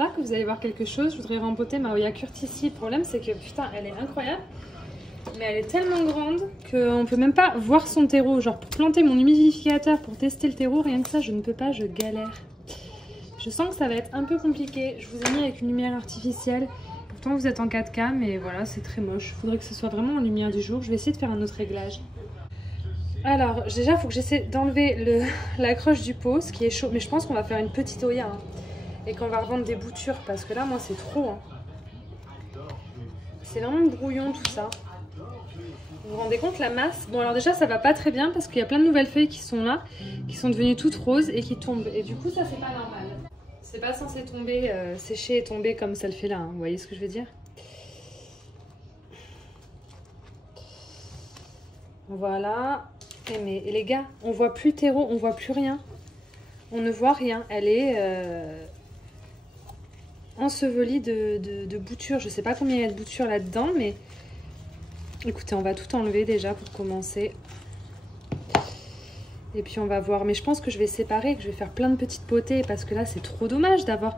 J'espère que vous allez voir quelque chose. Je voudrais rempoter ma Oya Curtis. Le problème, c'est que putain, elle est incroyable. Mais elle est tellement grande qu'on peut même pas voir son terreau. Genre pour planter mon humidificateur, pour tester le terreau, rien que ça, je ne peux pas, je galère. Je sens que ça va être un peu compliqué. Je vous ai mis avec une lumière artificielle. Pourtant vous êtes en 4K, mais voilà, c'est très moche. Il faudrait que ce soit vraiment en lumière du jour. Je vais essayer de faire un autre réglage. Alors, déjà, il faut que j'essaie d'enlever l'accroche du pot, ce qui est chaud. Mais je pense qu'on va faire une petite Oya. Hein, et qu'on va revendre des boutures, parce que là, moi, c'est trop. Hein. C'est vraiment brouillon, tout ça. Vous vous rendez compte la masse? Bon alors déjà ça va pas très bien parce qu'il y a plein de nouvelles feuilles qui sont là, qui sont devenues toutes roses et qui tombent. Et du coup ça c'est pas normal. C'est pas censé tomber, sécher et tomber comme ça le fait là, hein. Vous voyez ce que je veux dire? Voilà. Et les gars, on voit plus le terreau, on voit plus rien. On ne voit rien. Elle est ensevelie de boutures. Je sais pas combien il y a de boutures là-dedans, mais... Écoutez, on va tout enlever déjà pour commencer. Et puis on va voir. Mais je pense que je vais séparer, que je vais faire plein de petites potées. Parce que là, c'est trop dommage d'avoir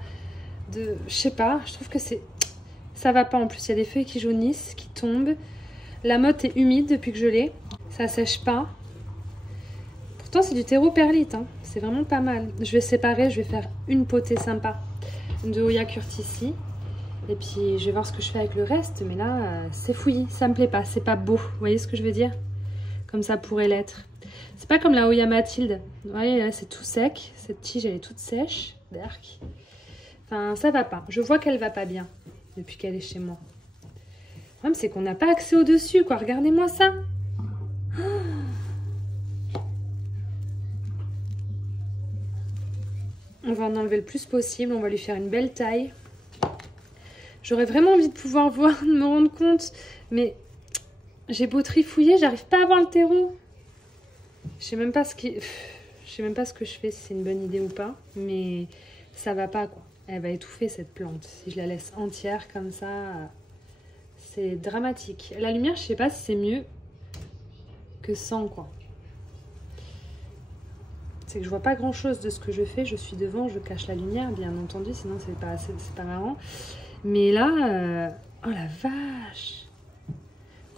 de... Je sais pas, je trouve que c'est... Ça va pas en plus. Il y a des feuilles qui jaunissent, qui tombent. La motte est humide depuis que je l'ai. Ça sèche pas. Pourtant, c'est du terreau perlite. Hein. C'est vraiment pas mal. Je vais séparer, je vais faire une potée sympa de Oya Curtis. Et puis je vais voir ce que je fais avec le reste, mais là c'est fouillis, ça me plaît pas, c'est pas beau, vous voyez ce que je veux dire? Comme ça pourrait l'être. C'est pas comme la Oya Mathilde, vous voyez là c'est tout sec, cette tige elle est toute sèche, berk. Enfin ça va pas, je vois qu'elle va pas bien depuis qu'elle est chez moi. Le problème c'est qu'on n'a pas accès au dessus quoi, regardez-moi ça. On va en enlever le plus possible, on va lui faire une belle taille. J'aurais vraiment envie de pouvoir voir, de me rendre compte, mais j'ai beau trifouiller, j'arrive pas à voir le terreau. Je sais même pas ce qui... Je sais même pas ce que je fais, si c'est une bonne idée ou pas, mais ça va pas quoi. Elle va étouffer cette plante. Si je la laisse entière comme ça, c'est dramatique. La lumière, je sais pas si c'est mieux que sans quoi. C'est que je vois pas grand chose de ce que je fais. Je suis devant, je cache la lumière, bien entendu, sinon c'est pas marrant. Mais là, oh la vache!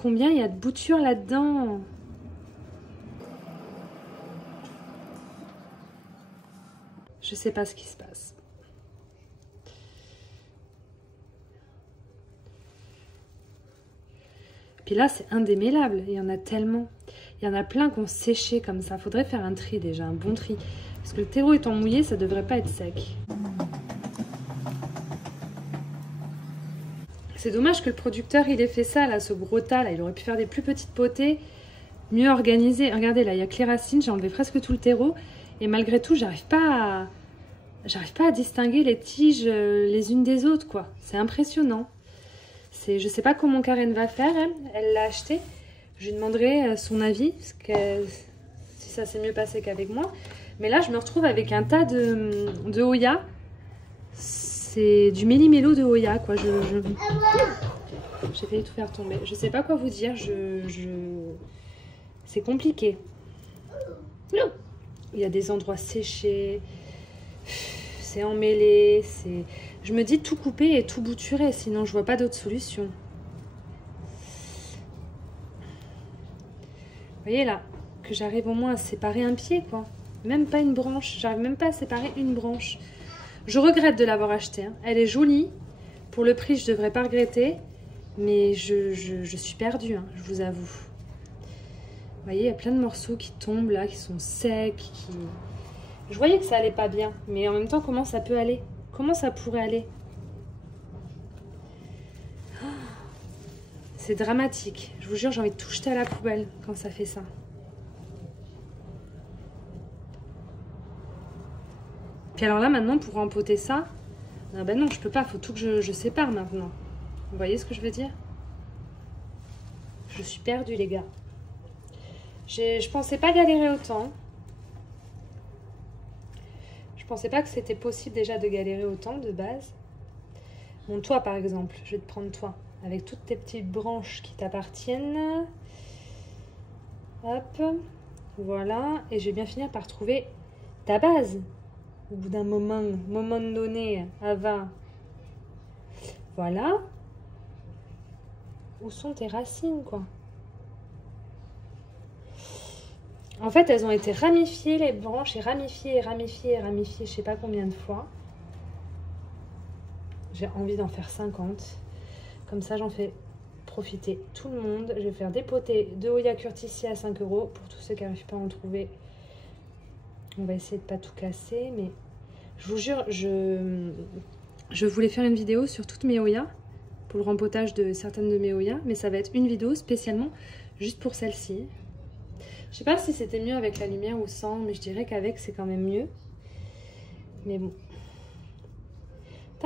Combien il y a de boutures là-dedans? Je sais pas ce qui se passe. Puis là, c'est indémêlable. Il y en a tellement. Il y en a plein qui ont séché comme ça. Faudrait faire un tri déjà, un bon tri. Parce que le terreau étant mouillé, ça devrait pas être sec. C'est dommage que le producteur il ait fait ça, là, ce gros tas, là. Il aurait pu faire des plus petites potées, mieux organisées. Regardez, là, il y a que les racines, j'ai enlevé presque tout le terreau. Et malgré tout, j'arrive pas à distinguer les tiges les unes des autres, quoi. C'est impressionnant. Je sais pas comment Karen va faire, elle l'a acheté. Je lui demanderai son avis, parce que si ça s'est mieux passé qu'avec moi. Mais là, je me retrouve avec un tas de Oya. C'est du méli-mélo de Oya, quoi. J'ai failli tout faire tomber. Je sais pas quoi vous dire. C'est compliqué. Il y a des endroits séchés. C'est emmêlé. Je me dis tout couper et tout bouturer. Sinon, je vois pas d'autre solution. Vous voyez là, que j'arrive au moins à séparer un pied, quoi. Même pas une branche. J'arrive même pas à séparer une branche. Je regrette de l'avoir achetée. Hein. Elle est jolie. Pour le prix, je devrais pas regretter. Mais je suis perdue, hein, je vous avoue. Vous voyez, il y a plein de morceaux qui tombent là, qui sont secs. Je voyais que ça allait pas bien. Mais en même temps, comment ça peut aller? Comment ça pourrait aller? Oh, c'est dramatique. Je vous jure, j'ai envie de tout jeter à la poubelle quand ça fait ça. Puis alors là, maintenant, pour empoter ça, ah ben non, je peux pas, faut tout que je sépare maintenant. Vous voyez ce que je veux dire? Je suis perdue, les gars. Je pensais pas galérer autant. Je pensais pas que c'était possible déjà de galérer autant de base. Bon, toi, par exemple, je vais te prendre toi, avec toutes tes petites branches qui t'appartiennent. Hop, voilà. Et je vais bien finir par trouver ta base. Au bout d'un moment donné, Ava, Voilà. Où sont tes racines, quoi? En fait, elles ont été ramifiées, les branches, et ramifiées, et ramifiées, et ramifiées, je sais pas combien de fois. J'ai envie d'en faire 50. Comme ça, j'en fais profiter tout le monde. Je vais faire des potées de Hoya Curtis à 5 € pour tous ceux qui n'arrivent pas à en trouver. On va essayer de pas tout casser, mais je vous jure, je voulais faire une vidéo sur toutes mes Hoya pour le rempotage de certaines de mes Hoya, mais ça va être une vidéo spécialement juste pour celle-ci. Je sais pas si c'était mieux avec la lumière ou sans, mais je dirais qu'avec c'est quand même mieux. Mais bon.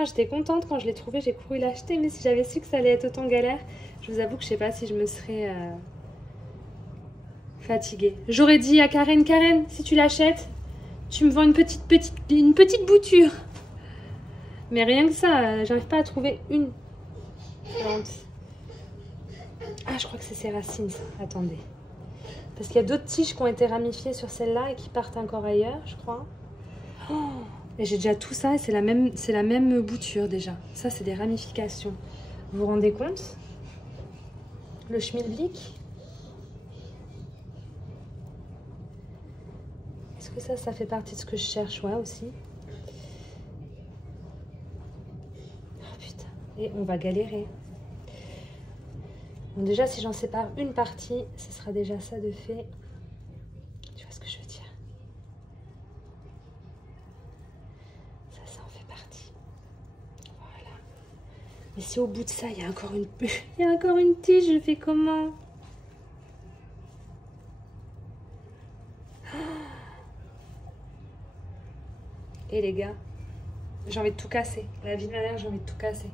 J'étais contente quand je l'ai trouvé, j'ai couru l'acheter, mais si j'avais su que ça allait être autant galère, je vous avoue que je sais pas si je me serais fatiguée. J'aurais dit à Karen, Karen, si tu l'achètes, tu me vends une petite bouture. Mais rien que ça, j'arrive pas à trouver une plante. Ah, je crois que c'est ses racines, ça. Attendez. Parce qu'il y a d'autres tiges qui ont été ramifiées sur celle-là et qui partent encore ailleurs, je crois. Oh, et j'ai déjà tout ça et c'est la même bouture déjà. Ça, c'est des ramifications. Vous vous rendez compte? Le schmilblick. Est-ce que ça fait partie de ce que je cherche? Ouais, aussi. Oh putain. Et on va galérer. Bon, déjà, si j'en sépare une partie, ce sera déjà ça de fait. Tu vois ce que je veux dire? Ça en fait partie. Voilà. Mais si au bout de ça, il y a encore une tige, je fais comment? Et les gars, j'ai envie de tout casser. La vie de ma mère, j'ai envie de tout casser.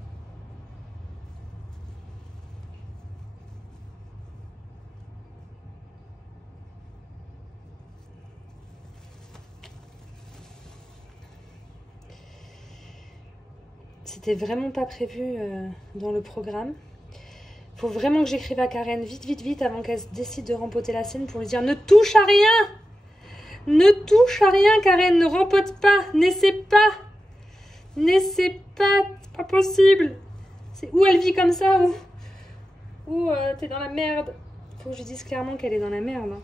C'était vraiment pas prévu dans le programme. Faut vraiment que j'écrive à Karen vite avant qu'elle décide de rempoter la sienne pour lui dire ne touche à rien! Ne touche à rien, Karen, ne rempote pas, n'essaie pas! N'essaie pas, c'est pas possible! C'est où elle vit comme ça ou t'es dans la merde. Faut que je lui dise clairement qu'elle est dans la merde. Hein.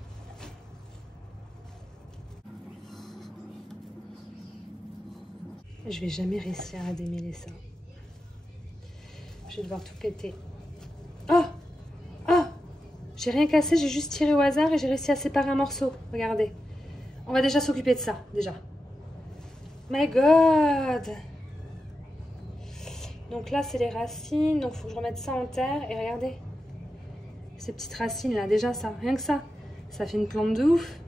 Je vais jamais réussir à démêler ça. Je vais devoir tout péter. Oh! Oh! J'ai rien cassé, j'ai juste tiré au hasard et j'ai réussi à séparer un morceau. Regardez. On va déjà s'occuper de ça, déjà. My God! Donc là, c'est les racines. Donc, il faut que je remette ça en terre. Et regardez. Ces petites racines là, déjà ça. Rien que ça. Ça fait une plante de ouf.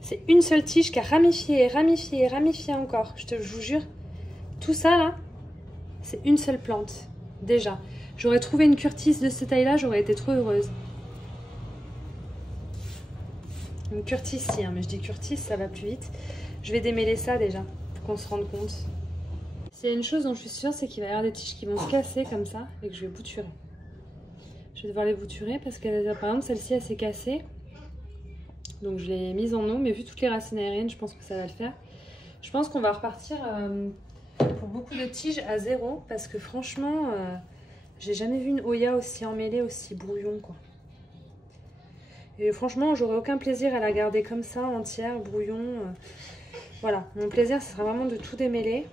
C'est une seule tige qui a ramifié, ramifié, ramifié encore. Je vous jure. Tout ça là, c'est une seule plante. Déjà. J'aurais trouvé une curtis de cette taille-là, j'aurais été trop heureuse. Une curtis, si, hein, mais je dis curtis, ça va plus vite. Je vais démêler ça déjà, pour qu'on se rende compte. S'il y a une chose dont je suis sûre, c'est qu'il va y avoir des tiges qui vont se casser comme ça et que je vais bouturer. Je vais devoir les bouturer parce que, par exemple, celle-ci, elle s'est cassée. Donc je l'ai mise en eau, mais vu toutes les racines aériennes, je pense que ça va le faire. Je pense qu'on va repartir pour beaucoup de tiges à 0 parce que franchement, j'ai jamais vu une Hoya aussi emmêlée, aussi brouillon, quoi. Et franchement, j'aurais aucun plaisir à la garder comme ça, entière, brouillon. Voilà, mon plaisir, ce sera vraiment de tout démêler.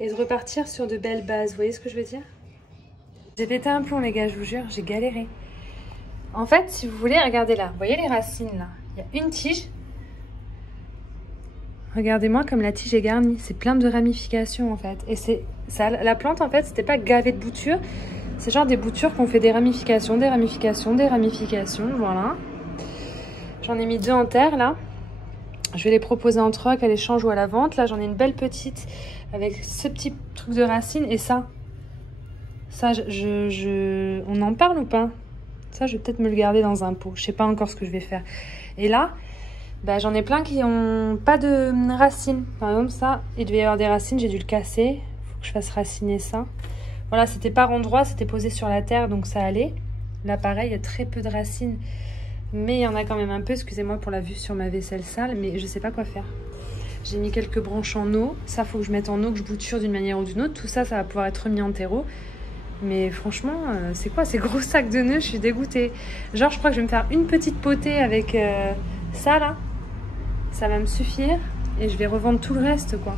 Et de repartir sur de belles bases, vous voyez ce que je veux dire? J'ai pété un plomb, les gars, je vous jure, j'ai galéré. En fait, si vous voulez, regardez là, vous voyez les racines là? Il y a une tige. Regardez-moi comme la tige est garnie, c'est plein de ramifications en fait. Et c'est ça, la plante en fait, c'était pas gavé de boutures. C'est genre des boutures qu'on fait des ramifications, des ramifications, des ramifications, voilà. J'en ai mis 2 en terre là. Je vais les proposer en troc à l'échange ou à la vente. Là, j'en ai une belle petite avec ce petit truc de racines. Et ça, on en parle ou pas? Ça, je vais peut-être me le garder dans un pot. Je sais pas encore ce que je vais faire. Et là, bah, j'en ai plein qui n'ont pas de racines. Par exemple, ça, il devait y avoir des racines. J'ai dû le casser. Il faut que je fasse raciner ça. Voilà, c'était par endroit, c'était posé sur la terre, donc ça allait. Là, pareil, il y a très peu de racines. Mais il y en a quand même un peu, excusez-moi pour la vue sur ma vaisselle sale, mais je sais pas quoi faire. J'ai mis quelques branches en eau. Ça, faut que je mette en eau, que je bouture d'une manière ou d'une autre. Tout ça, ça va pouvoir être remis en terreau. Mais franchement, c'est quoi ces gros sacs de nœuds? Je suis dégoûtée. Genre, je crois que je vais me faire une petite potée avec ça, là. Ça va me suffire. Et je vais revendre tout le reste, quoi.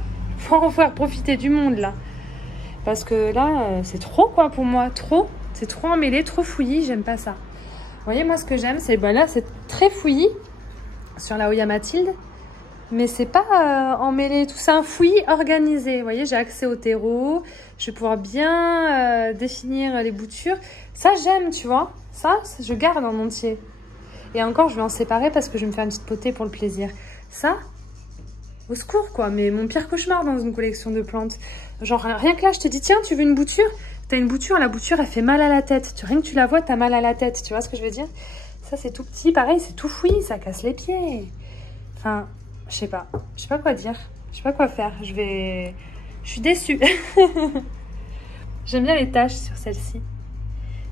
Pour en faire profiter du monde, là. Parce que là, c'est trop, quoi, pour moi. Trop. C'est trop emmêlé, trop fouillis. J'aime pas ça. Vous voyez, moi, ce que j'aime, c'est... là, c'est très fouillis sur la Oya Mathilde. Mais c'est pas emmêlé, tout ça, un fouillis organisé. Vous voyez, j'ai accès au terreau. Je vais pouvoir bien définir les boutures. Ça, j'aime, tu vois. Ça, je garde en entier. Et encore, je vais en séparer parce que je vais me faire une petite potée pour le plaisir. Ça, au secours, quoi. Mais mon pire cauchemar dans une collection de plantes. Genre, rien que là, je te dis, tiens, tu veux une bouture? T'as une bouture, la bouture, elle fait mal à la tête. Rien que tu la vois, t'as mal à la tête. Tu vois ce que je veux dire? Ça, c'est tout petit. Pareil, c'est tout fouillis. Ça casse les pieds. Enfin... Je sais pas quoi dire, je sais pas quoi faire, je suis déçue. J'aime bien les taches sur celle-ci,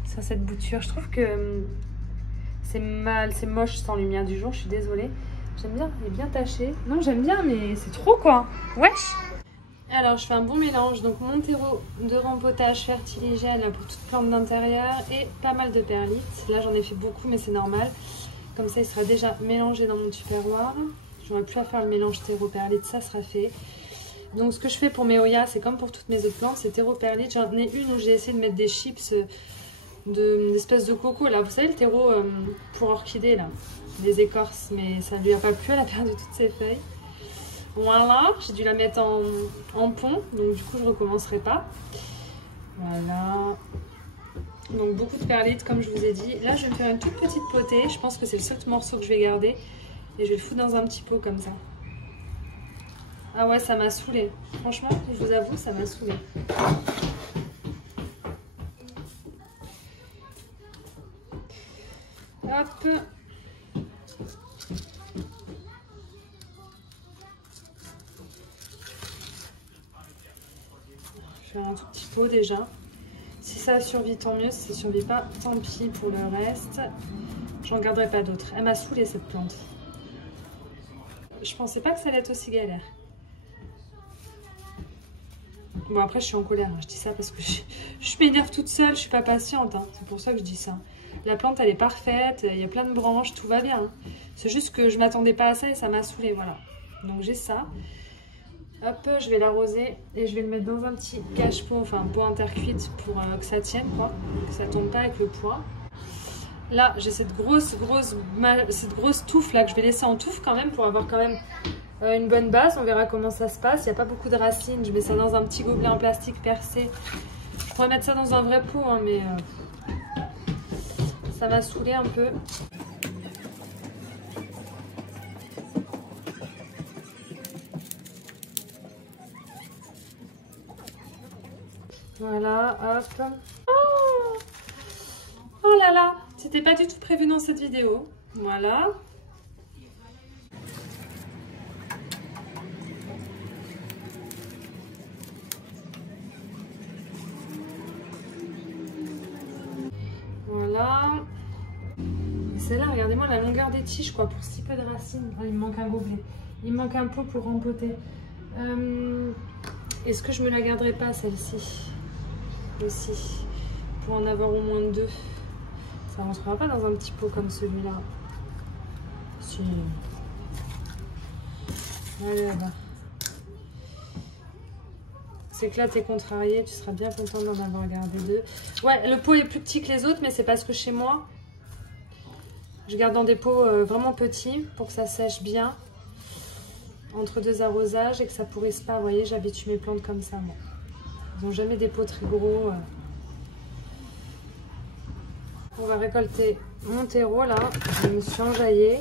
sur cette bouture. Je trouve que c'est moche sans lumière du jour, je suis désolée. J'aime bien, il est bien taché. Non, j'aime bien, mais c'est trop quoi. Wesh. Alors, je fais un bon mélange, donc mon terreau de rempotage fertiligène pour toute plante d'intérieur et pas mal de perlites. Là, j'en ai fait beaucoup, mais c'est normal. Comme ça, il sera déjà mélangé dans mon tupperware. J'aurai plus à faire le mélange terreau-perlite, ça sera fait. Donc ce que je fais pour mes Oyas, c'est comme pour toutes mes autres plantes, c'est terreau-perlite. J'en ai une où j'ai essayé de mettre des chips d'espèces de coco. Là, vous savez le terreau pour orchidées, là, les écorces, mais ça ne lui a pas plu, elle a perdu toutes ses feuilles. Voilà, j'ai dû la mettre en pont, donc du coup je ne recommencerai pas. Voilà. Donc beaucoup de perlites, comme je vous ai dit. Là, je vais me faire une toute petite potée. Je pense que c'est le seul morceau que je vais garder. Et je vais le foutre dans un petit pot comme ça. Ah ouais, ça m'a saoulée. Franchement, je vous avoue, ça m'a saoulée. Hop. Je vais faire un tout petit pot déjà. Si ça survit, tant mieux. Si ça survit pas, tant pis pour le reste. J'en garderai pas d'autres. Elle m'a saoulée cette plante. Je pensais pas que ça allait être aussi galère. Bon, après, je suis en colère. Je dis ça parce que je m'énerve toute seule. Je suis pas patiente. Hein. C'est pour ça que je dis ça. La plante, elle est parfaite. Il y a plein de branches. Tout va bien. Hein. C'est juste que je m'attendais pas à ça et ça m'a saoulée. Voilà. Donc, j'ai ça. Hop, je vais l'arroser et je vais le mettre dans un petit cache-pot, enfin, un pot intercuite pour que ça tienne, quoi. Que ça tombe pas avec le poids. Là, j'ai cette grosse touffe là que je vais laisser en touffe quand même pour avoir quand même une bonne base. On verra comment ça se passe. Il n'y a pas beaucoup de racines. Je mets ça dans un petit gobelet en plastique percé. Je pourrais mettre ça dans un vrai pot, hein, mais ça m'a saoulé un peu. Voilà, hop. Oh là là, c'était pas du tout prévu dans cette vidéo. Voilà. Voilà. Celle-là, regardez-moi la longueur des tiges, quoi, pour si peu de racines. Oh, il me manque un gobelet. Il me manque un pot pour rempoter. Est-ce que je me la garderai pas, celle-ci aussi, pour en avoir au moins deux? Ça ne rentrera pas dans un petit pot comme celui-là. Si. Allez là-bas. C'est que là, t'es contrarié, tu seras bien content d'en avoir gardé deux. Ouais, le pot est plus petit que les autres, mais c'est parce que chez moi, je garde dans des pots vraiment petits pour que ça sèche bien entre deux arrosages et que ça pourrisse pas. Vous voyez, j'habitue mes plantes comme ça, moi. Ils n'ont jamais des pots très gros. On va récolter mon terreau là. Je me suis enjaillée.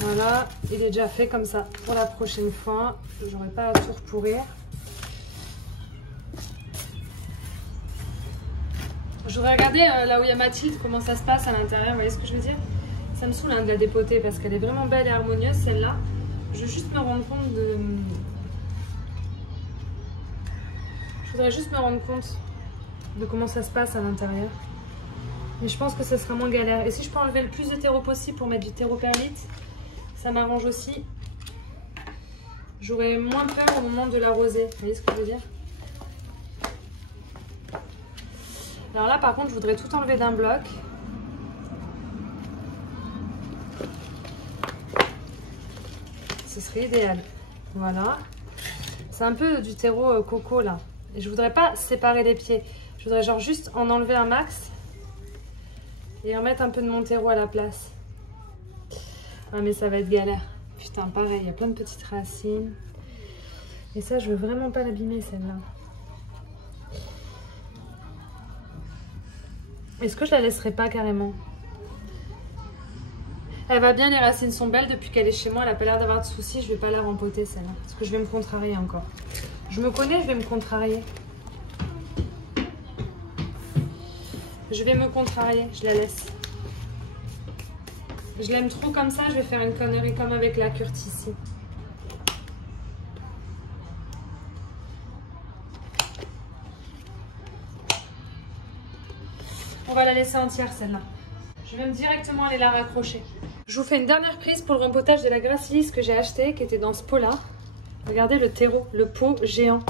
Voilà, il est déjà fait comme ça pour la prochaine fois. J'aurai pas à tout repourrir. Je voudrais regarder là où il y a Mathilde, comment ça se passe à l'intérieur. Vous voyez ce que je veux dire? Ça me saoule hein, de la dépoter parce qu'elle est vraiment belle et harmonieuse celle-là. Je veux juste me rendre compte de... Je voudrais juste me rendre compte de comment ça se passe à l'intérieur. Mais je pense que ça sera moins galère. Et si je peux enlever le plus de terreau possible pour mettre du terreau perlite, ça m'arrange aussi. J'aurai moins peur au moment de l'arroser. Vous voyez ce que je veux dire? Alors là, par contre, je voudrais tout enlever d'un bloc. Ce serait idéal. Voilà. C'est un peu du terreau coco là. Et je voudrais pas séparer les pieds. Je voudrais genre juste en enlever un max. Et remettre un peu de mon terreau à la place. Ah mais ça va être galère. Putain, pareil, il y a plein de petites racines. Et ça, je veux vraiment pas l'abîmer celle-là. Est-ce que je la laisserai pas carrément? Elle va bien, les racines sont belles depuis qu'elle est chez moi. Elle a pas l'air d'avoir de soucis. Je vais pas la rempoter celle-là. Parce que je vais me contrarier encore. Je me connais, je vais me contrarier. Je vais me contrarier, je la laisse. Je l'aime trop comme ça, je vais faire une connerie comme avec la Curtis. On va la laisser entière celle-là. Je vais directement aller la raccrocher. Je vous fais une dernière prise pour le rempotage de la Gracilis que j'ai acheté, qui était dans ce pot-là. Regardez le terreau, le pot géant.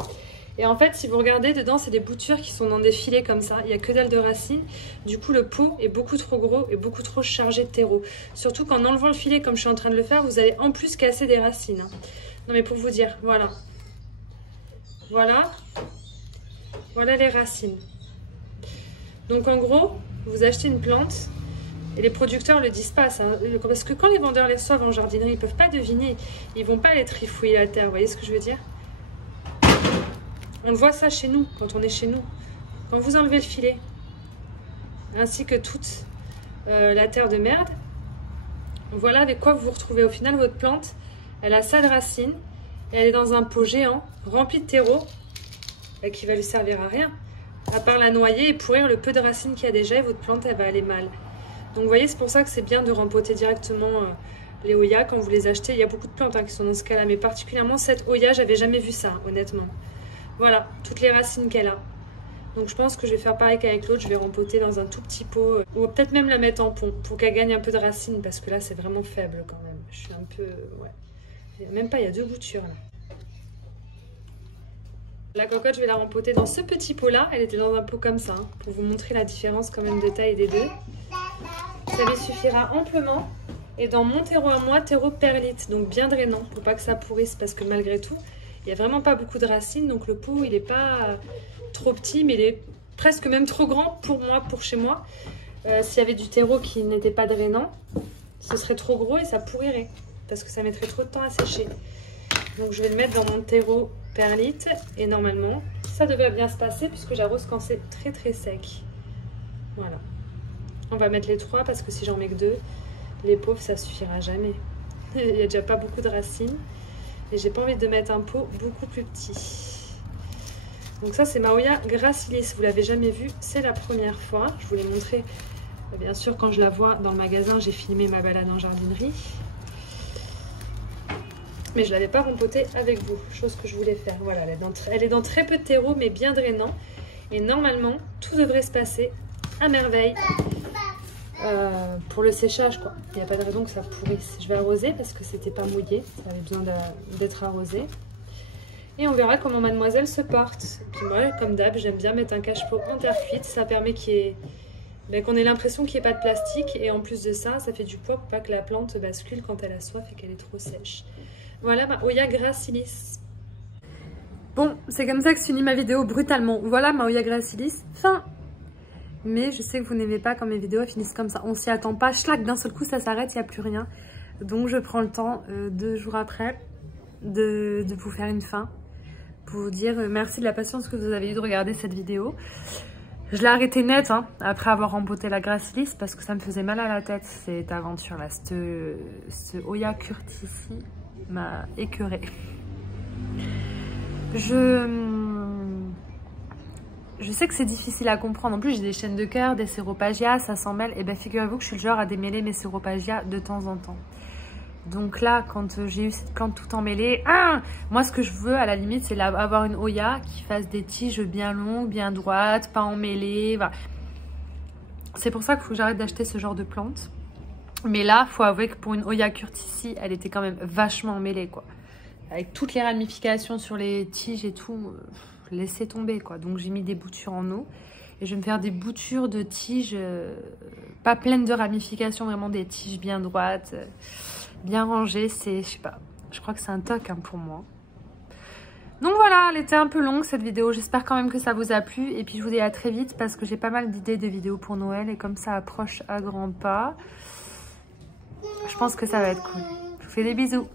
Et en fait, si vous regardez dedans, c'est des boutures qui sont dans des filets comme ça. Il n'y a que dalle de racines. Du coup, le pot est beaucoup trop gros et beaucoup trop chargé de terreau. Surtout qu'en enlevant le filet, comme je suis en train de le faire, vous allez en plus casser des racines. Non mais pour vous dire, voilà. Voilà. Voilà les racines. Donc en gros, vous achetez une plante et les producteurs le disent pas. Ça, parce que quand les vendeurs les reçoivent en jardinerie, ils ne peuvent pas deviner. Ils vont pas aller trifouiller la terre. Vous voyez ce que je veux dire? On voit ça chez nous, quand on est chez nous. Quand vous enlevez le filet, ainsi que toute la terre de merde, voilà avec quoi vous vous retrouvez. Au final, votre plante, elle a ça de racines, et elle est dans un pot géant, rempli de terreau, qui va lui servir à rien, à part la noyer et pourrir le peu de racines qu'il y a déjà, et votre plante, elle va aller mal. Donc vous voyez, c'est pour ça que c'est bien de rempoter directement les Hoya quand vous les achetez. Il y a beaucoup de plantes qui sont dans ce cas-là, mais particulièrement cette Hoya, j'avais jamais vu ça, honnêtement. Voilà, toutes les racines qu'elle a. Donc je pense que je vais faire pareil qu'avec l'autre, je vais rempoter dans un tout petit pot. Ou peut-être même la mettre en pont pour qu'elle gagne un peu de racines, parce que là c'est vraiment faible quand même. Je suis un peu... ouais. Même pas, il y a 2 boutures là. La cocotte, je vais la rempoter dans ce petit pot là. Elle était dans un pot comme ça, hein, pour vous montrer la différence quand même de taille des deux. Ça lui suffira amplement. Et dans mon terreau à moi, terreau perlite, donc bien drainant, pour pas que ça pourrisse, parce que malgré tout, il n'y a vraiment pas beaucoup de racines, donc le pot, il n'est pas trop petit, mais il est presque même trop grand pour moi, pour chez moi. S'il y avait du terreau qui n'était pas drainant, ce serait trop gros et ça pourrirait, parce que ça mettrait trop de temps à sécher. Donc je vais le mettre dans mon terreau perlite, et normalement, ça devrait bien se passer, puisque j'arrose quand c'est très très sec. Voilà. On va mettre les 3, parce que si j'en mets que 2, les pauvres, ça suffira jamais. Il n'y a déjà pas beaucoup de racines. Et j'ai pas envie de mettre un pot beaucoup plus petit. Donc ça, c'est ma Hoya Gracilis. Vous l'avez jamais vue, c'est la première fois. Je vous l'ai montré, bien sûr, quand je la vois dans le magasin, j'ai filmé ma balade en jardinerie. Mais je ne l'avais pas rempotée avec vous, chose que je voulais faire. Voilà, elle est dans très peu de terreau, mais bien drainant. Et normalement, tout devrait se passer à merveille. Pour le séchage, quoi. Il n'y a pas de raison que ça pourrisse. Je vais arroser parce que c'était pas mouillé, ça avait besoin d'être arrosé. Et on verra comment mademoiselle se porte. Et puis moi, comme d'hab, j'aime bien mettre un cache-pot en terre cuite. Ça permet qu'on ait l'impression qu'il n'y ait pas de plastique. Et en plus de ça, ça fait du poids pour pas que la plante bascule quand elle a soif et qu'elle est trop sèche. Voilà ma Hoya Gracilis. Bon, c'est comme ça que se finit ma vidéo brutalement. Voilà ma Hoya Gracilis. Fin. Mais je sais que vous n'aimez pas quand mes vidéos finissent comme ça. On s'y attend pas. Schlac, d'un seul coup, ça s'arrête, il n'y a plus rien. Donc je prends le temps, 2 jours après, de vous faire une fin. Pour vous dire merci de la patience que vous avez eu de regarder cette vidéo. Je l'ai arrêté net, hein, après avoir rempoté la Gracilis, parce que ça me faisait mal à la tête, cette aventure-là. Ce Hoya Curtis m'a écœurée. Je sais que c'est difficile à comprendre. En plus, j'ai des chaînes de cœur, des Ceropagia, ça s'en mêle. Et bien, figurez-vous que je suis le genre à démêler mes Ceropagia de temps en temps. Donc là, quand j'ai eu cette plante tout emmêlée, moi, ce que je veux, à la limite, c'est avoir une Hoya qui fasse des tiges bien longues, bien droites, pas emmêlées. Voilà. C'est pour ça qu'il faut que j'arrête d'acheter ce genre de plantes. Mais là, faut avouer que pour une Hoya Curtici, elle était quand même vachement emmêlée, quoi. Avec toutes les ramifications sur les tiges et tout, laissez tomber, quoi. Donc j'ai mis des boutures en eau. Et je vais me faire des boutures de tiges, pas pleines de ramifications, vraiment des tiges bien droites, bien rangées. C'est, je sais pas, je crois que c'est un toc hein, pour moi. Donc voilà, elle était un peu longue cette vidéo. J'espère quand même que ça vous a plu. Et puis je vous dis à très vite parce que j'ai pas mal d'idées de vidéos pour Noël. Et comme ça approche à grands pas, je pense que ça va être cool. Je vous fais des bisous.